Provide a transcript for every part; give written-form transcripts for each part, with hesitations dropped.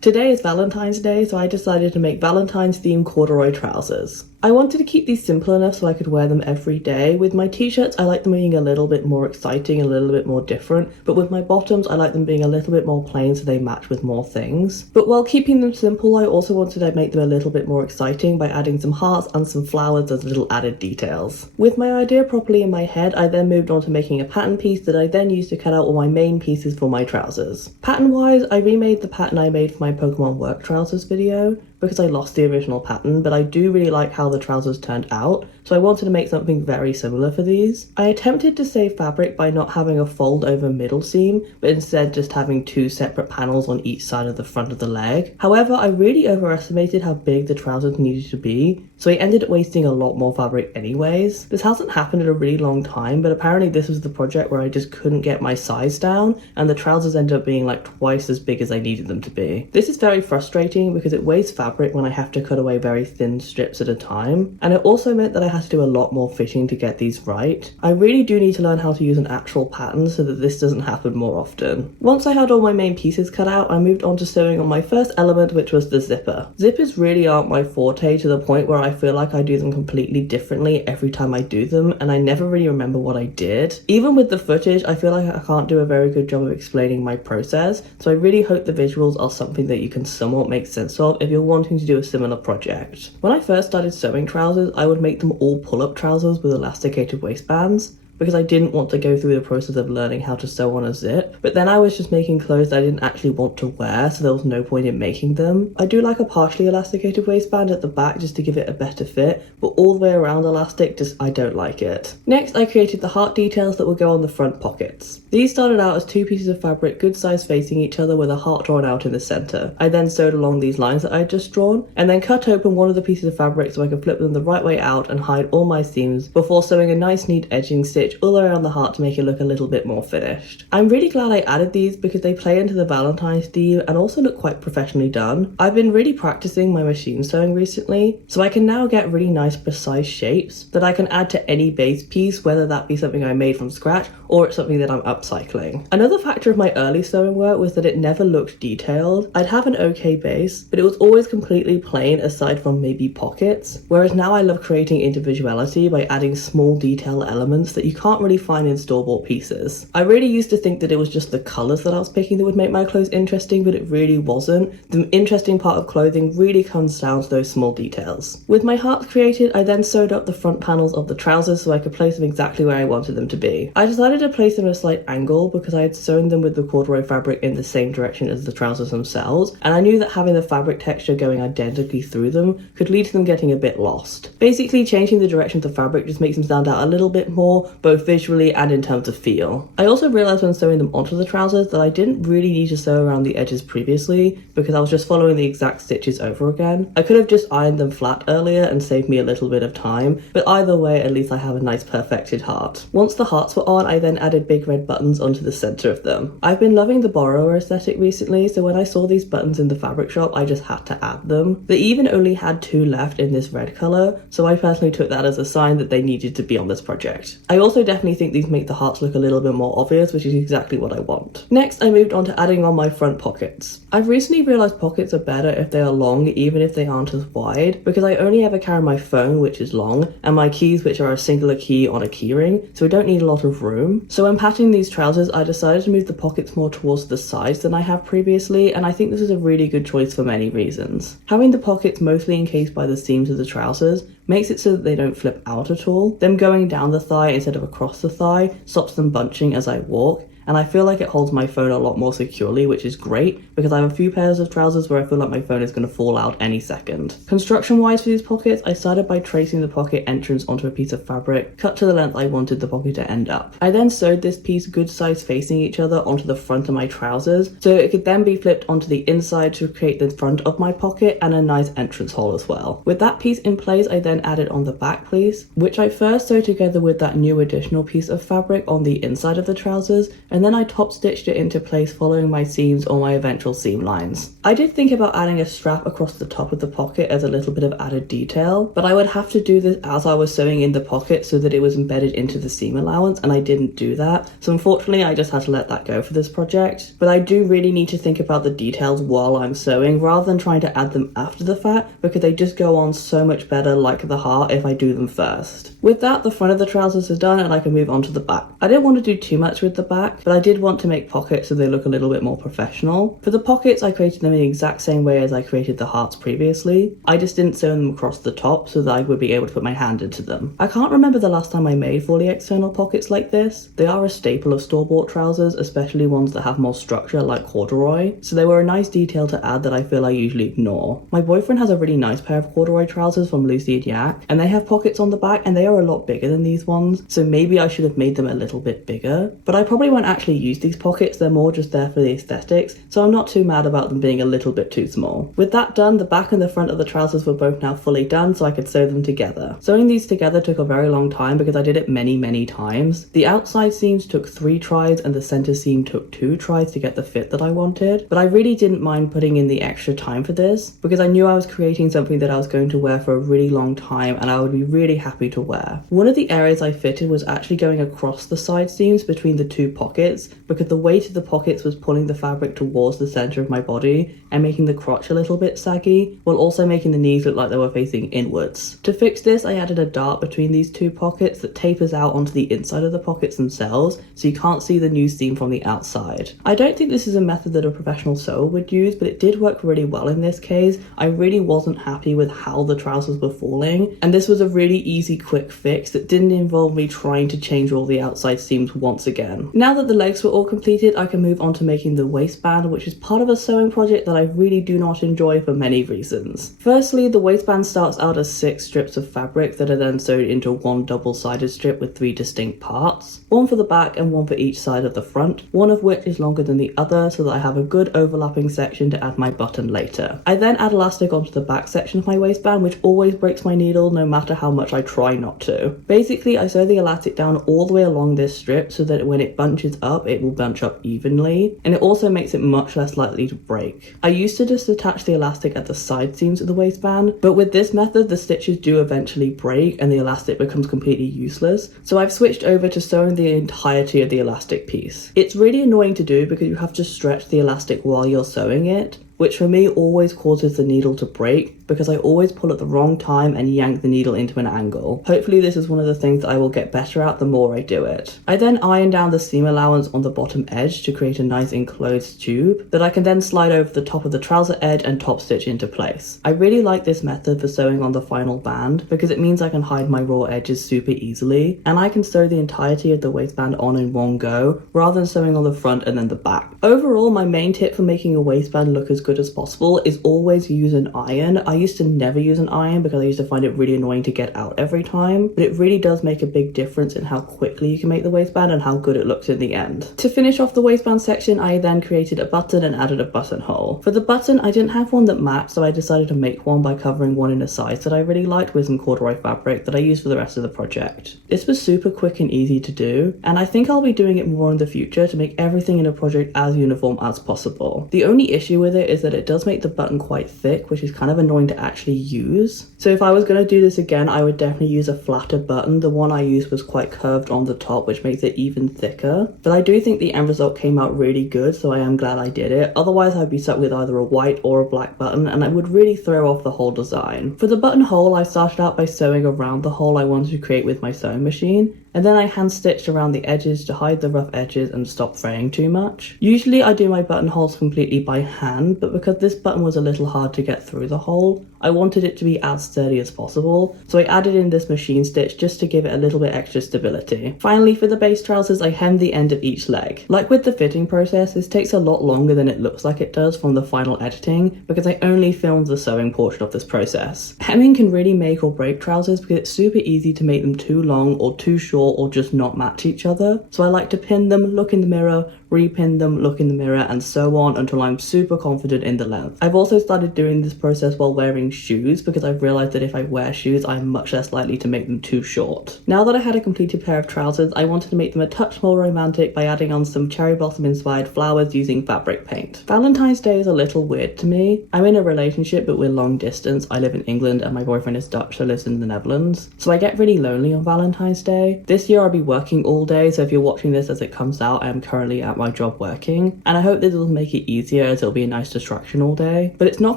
Today is Valentine's Day, so I decided to make Valentine's themed corduroy trousers. I wanted to keep these simple enough so I could wear them every day. With my t-shirts, I like them being a little bit more exciting, a little bit more different, but with my bottoms, I like them being a little bit more plain so they match with more things. But while keeping them simple, I also wanted to make them a little bit more exciting by adding some hearts and some flowers as little added details. With my idea properly in my head, I then moved on to making a pattern piece that I then used to cut out all my main pieces for my trousers. Pattern-wise, I remade the pattern I made for my Pokemon work trousers video, because I lost the original pattern, but I do really like how the trousers turned out, so I wanted to make something very similar for these. I attempted to save fabric by not having a fold over middle seam, but instead just having two separate panels on each side of the front of the leg. However, I really overestimated how big the trousers needed to be, so I ended up wasting a lot more fabric anyways. This hasn't happened in a really long time, but apparently this was the project where I just couldn't get my size down, and the trousers ended up being like twice as big as I needed them to be. This is very frustrating because it wastes fabric when I have to cut away very thin strips at a time, and it also meant that I had to do a lot more fitting to get these right. I really do need to learn how to use an actual pattern so that this doesn't happen more often. Once I had all my main pieces cut out, I moved on to sewing on my first element, which was the zipper. Zippers really aren't my forte, to the point where I feel like I do them completely differently every time I do them, and I never really remember what I did. Even with the footage, I feel like I can't do a very good job of explaining my process, so I really hope the visuals are something that you can somewhat make sense of if you're wanting to do a similar project. When I first started sewing trousers, I would make them all pull-up trousers with elasticated waistbands, because I didn't want to go through the process of learning how to sew on a zip. But then I was just making clothes that I didn't actually want to wear, so there was no point in making them. I do like a partially elasticated waistband at the back just to give it a better fit, but all the way around elastic, I don't like it. Next, I created the heart details that will go on the front pockets. These started out as two pieces of fabric good size facing each other with a heart drawn out in the center. I then sewed along these lines that I had just drawn, and then cut open one of the pieces of fabric so I could flip them the right way out and hide all my seams before sewing a nice neat edging stitch all around the heart to make it look a little bit more finished. I'm really glad I added these because they play into the Valentine's theme and also look quite professionally done. I've been really practicing my machine sewing recently, so I can now get really nice precise shapes that I can add to any base piece, whether that be something I made from scratch or it's something that I'm upcycling. Another factor of my early sewing work was that it never looked detailed. I'd have an okay base, but it was always completely plain aside from maybe pockets, whereas now I love creating individuality by adding small detail elements that you can't really find in store-bought pieces. I really used to think that it was just the colours that I was picking that would make my clothes interesting, but it really wasn't. The interesting part of clothing really comes down to those small details. With my hearts created, I then sewed up the front panels of the trousers so I could place them exactly where I wanted them to be. I decided to place them at a slight angle because I had sewn them with the corduroy fabric in the same direction as the trousers themselves, and I knew that having the fabric texture going identically through them could lead to them getting a bit lost. Basically, changing the direction of the fabric just makes them stand out a little bit more, both visually and in terms of feel. I also realised when sewing them onto the trousers that I didn't really need to sew around the edges previously because I was just following the exact stitches over again. I could have just ironed them flat earlier and saved me a little bit of time, but either way at least I have a nice perfected heart. Once the hearts were on, I then added big red buttons onto the centre of them. I've been loving the borrower aesthetic recently, so when I saw these buttons in the fabric shop I just had to add them. They even only had two left in this red colour, so I personally took that as a sign that they needed to be on this project. I also definitely think these make the hearts look a little bit more obvious, which is exactly what I want. Next, I moved on to adding on my front pockets. I've recently realised pockets are better if they are long, even if they aren't as wide, because I only ever carry my phone, which is long, and my keys, which are a singular key on a keyring, so I don't need a lot of room. So when patching these trousers, I decided to move the pockets more towards the sides than I have previously, and I think this is a really good choice for many reasons. Having the pockets mostly encased by the seams of the trousers makes it so that they don't flip out at all. Them going down the thigh instead of across the thigh stops them bunching as I walk, and I feel like it holds my phone a lot more securely, which is great because I have a few pairs of trousers where I feel like my phone is going to fall out any second. Construction wise for these pockets, I started by tracing the pocket entrance onto a piece of fabric, cut to the length I wanted the pocket to end up. I then sewed this piece good size facing each other onto the front of my trousers so it could then be flipped onto the inside to create the front of my pocket and a nice entrance hole as well. With that piece in place, I then added on the back piece, which I first sewed together with that new additional piece of fabric on the inside of the trousers, and and then I top stitched it into place following my seams or my eventual seam lines. I did think about adding a strap across the top of the pocket as a little bit of added detail, but I would have to do this as I was sewing in the pocket so that it was embedded into the seam allowance, and I didn't do that. So unfortunately I just had to let that go for this project. But I do really need to think about the details while I'm sewing rather than trying to add them after the fact, because they just go on so much better like the heart if I do them first. With that, the front of the trousers is done and I can move on to the back. I didn't want to do too much with the back, but I did want to make pockets so they look a little bit more professional. For the pockets, I created them in the exact same way as I created the hearts previously. I just didn't sew them across the top so that I would be able to put my hand into them. I can't remember the last time I made fully external pockets like this. They are a staple of store-bought trousers, especially ones that have more structure like corduroy, so they were a nice detail to add that I feel I usually ignore. My boyfriend has a really nice pair of corduroy trousers from Lucy and Yak, and they have pockets on the back and they are a lot bigger than these ones, so maybe I should have made them a little bit bigger. But I probably won't actually use these pockets, they're more just there for the aesthetics, so I'm not too mad about them being a little bit too small. With that done, the back and the front of the trousers were both now fully done so I could sew them together. Sewing these together took a very long time because I did it many times. The outside seams took 3 tries and the center seam took 2 tries to get the fit that I wanted, but I really didn't mind putting in the extra time for this because I knew I was creating something that I was going to wear for a really long time and I would be really happy to wear. One of the areas I fitted was actually going across the side seams between the 2 pockets because the weight of the pockets was pulling the fabric towards the center of my body and making the crotch a little bit saggy, while also making the knees look like they were facing inwards. To fix this, I added a dart between these 2 pockets that tapers out onto the inside of the pockets themselves, so you can't see the new seam from the outside. I don't think this is a method that a professional sewer would use, but it did work really well in this case. I really wasn't happy with how the trousers were falling, and this was a really easy, quick fix that didn't involve me trying to change all the outside seams once again. Now that the legs were all completed, I can move on to making the waistband, which is part of a sewing project that I really do not enjoy for many reasons. Firstly, the waistband starts out as 6 strips of fabric that are then sewed into one double-sided strip with 3 distinct parts, one for the back and one for each side of the front, one of which is longer than the other so that I have a good overlapping section to add my button later. I then add elastic onto the back section of my waistband, which always breaks my needle no matter how much I try not to. Basically, I sew the elastic down all the way along this strip so that when it bunches up, it will bunch up evenly, and it also makes it much less likely to break. I used to just attach the elastic at the side seams of the waistband, but with this method, the stitches do eventually break and the elastic becomes completely useless, so I've switched over to sewing the entirety of the elastic piece. It's really annoying to do because you have to stretch the elastic while you're sewing it, which for me always causes the needle to break because I always pull at the wrong time and yank the needle into an angle. Hopefully this is one of the things that I will get better at the more I do it. I then iron down the seam allowance on the bottom edge to create a nice enclosed tube that I can then slide over the top of the trouser edge and top stitch into place. I really like this method for sewing on the final band because it means I can hide my raw edges super easily and I can sew the entirety of the waistband on in one go rather than sewing on the front and then the back. Overall, my main tip for making a waistband look as good as possible is always use an iron. I used to never use an iron because I used to find it really annoying to get out every time, but it really does make a big difference in how quickly you can make the waistband and how good it looks in the end. To finish off the waistband section, I then created a button and added a buttonhole. For the button, I didn't have one that matched, so I decided to make one by covering one in a size that I really liked with some corduroy fabric that I used for the rest of the project. This was super quick and easy to do, and I think I'll be doing it more in the future to make everything in a project as uniform as possible. The only issue with it is that it does make the button quite thick, which is kind of annoying to actually use. So if I was going to do this again, I would definitely use a flatter button. The one I used was quite curved on the top, which makes it even thicker. But I do think the end result came out really good, so I am glad I did it. Otherwise, I'd be stuck with either a white or a black button, and it would really throw off the whole design. For the buttonhole, I started out by sewing around the hole I wanted to create with my sewing machine, and then I hand stitched around the edges to hide the rough edges and stop fraying too much. Usually I do my buttonholes completely by hand, but because this button was a little hard to get through the hole, I wanted it to be as sturdy as possible, so I added in this machine stitch just to give it a little bit extra stability. Finally, for the base trousers, I hemmed the end of each leg. Like with the fitting process, this takes a lot longer than it looks like it does from the final editing because I only filmed the sewing portion of this process. Hemming can really make or break trousers because it's super easy to make them too long or too short or just not match each other. So I like to pin them, look in the mirror, repin them, look in the mirror, and so on until I'm super confident in the length. I've also started doing this process while wearing shoes because I've realized that if I wear shoes, I'm much less likely to make them too short. Now that I had a completed pair of trousers, I wanted to make them a touch more romantic by adding on some cherry blossom inspired flowers using fabric paint. Valentine's Day is a little weird to me. I'm in a relationship, but we're long distance. I live in England and my boyfriend is Dutch, so lives in the Netherlands. So I get really lonely on Valentine's Day. This year I'll be working all day, so if you're watching this as it comes out, I am currently at my job working. And I hope this will make it easier as it'll be a nice distraction all day. But it's not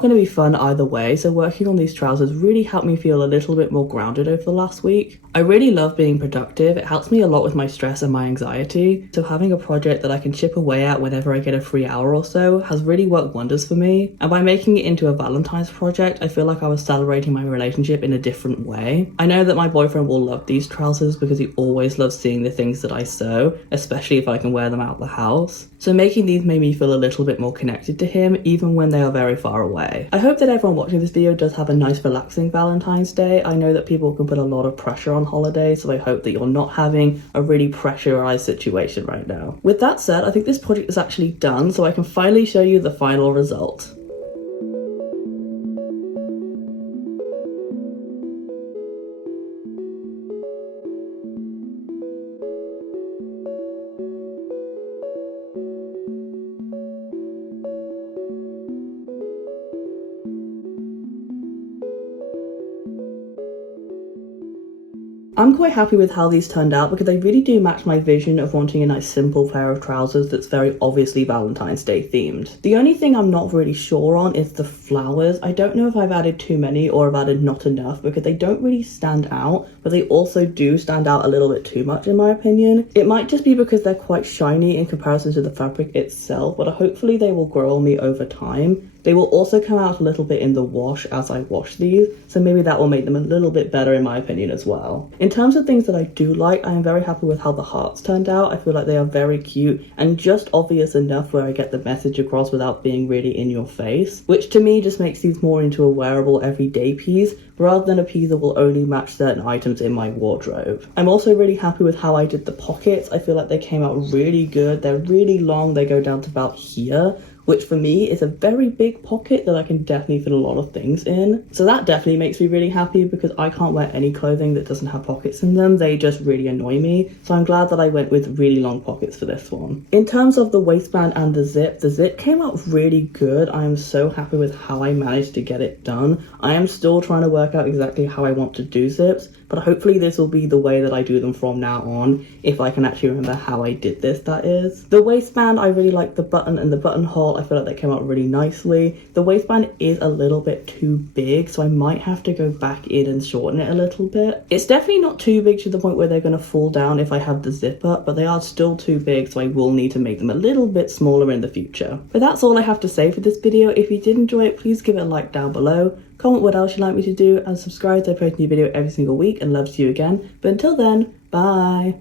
going to be fun either way, so working on these trousers really helped me feel a little bit more grounded over the last week. I really love being productive. It helps me a lot with my stress and my anxiety. So having a project that I can chip away at whenever I get a free hour or so has really worked wonders for me. And by making it into a Valentine's project, I feel like I was celebrating my relationship in a different way. I know that my boyfriend will love these trousers because he always loves seeing the things that I sew, especially if I can wear them out the house. So making these made me feel a little bit more connected to him, even when they are very far away. I hope that everyone watching this video does have a nice relaxing Valentine's Day. I know that people can put a lot of pressure on holidays, so I hope that you're not having a really pressurized situation right now. With that said, I think this project is actually done, so I can finally show you the final result. I'm quite happy with how these turned out because they really do match my vision of wanting a nice simple pair of trousers that's very obviously Valentine's Day themed. The only thing I'm not really sure on is the flowers. I don't know if I've added too many or I've added not enough because they don't really stand out, but they also do stand out a little bit too much in my opinion. It might just be because they're quite shiny in comparison to the fabric itself, but hopefully they will grow on me over time. They will also come out a little bit in the wash as I wash these, so maybe that will make them a little bit better in my opinion as well. In terms of things that I do like, I am very happy with how the hearts turned out. I feel like they are very cute and just obvious enough where I get the message across without being really in your face, which to me just makes these more into a wearable everyday piece rather than a piece that will only match certain items in my wardrobe. I'm also really happy with how I did the pockets. I feel like they came out really good. They're really long, they go down to about here, which for me is a very big pocket that I can definitely fit a lot of things in. So that definitely makes me really happy because I can't wear any clothing that doesn't have pockets in them. They just really annoy me. So I'm glad that I went with really long pockets for this one. In terms of the waistband and the zip came out really good. I am so happy with how I managed to get it done. I am still trying to work out exactly how I want to do zips, but hopefully this will be the way that I do them from now on, if I can actually remember how I did this, that is. The waistband, I really like the button and the buttonhole. I feel like they came out really nicely. The waistband is a little bit too big, so I might have to go back in and shorten it a little bit. It's definitely not too big to the point where they're going to fall down if I have the zip up, but they are still too big, so I will need to make them a little bit smaller in the future. But that's all I have to say for this video. If you did enjoy it, please give it a like down below. Comment what else you'd like me to do and subscribe. I post a new video every single week and love to see you again. But until then, bye!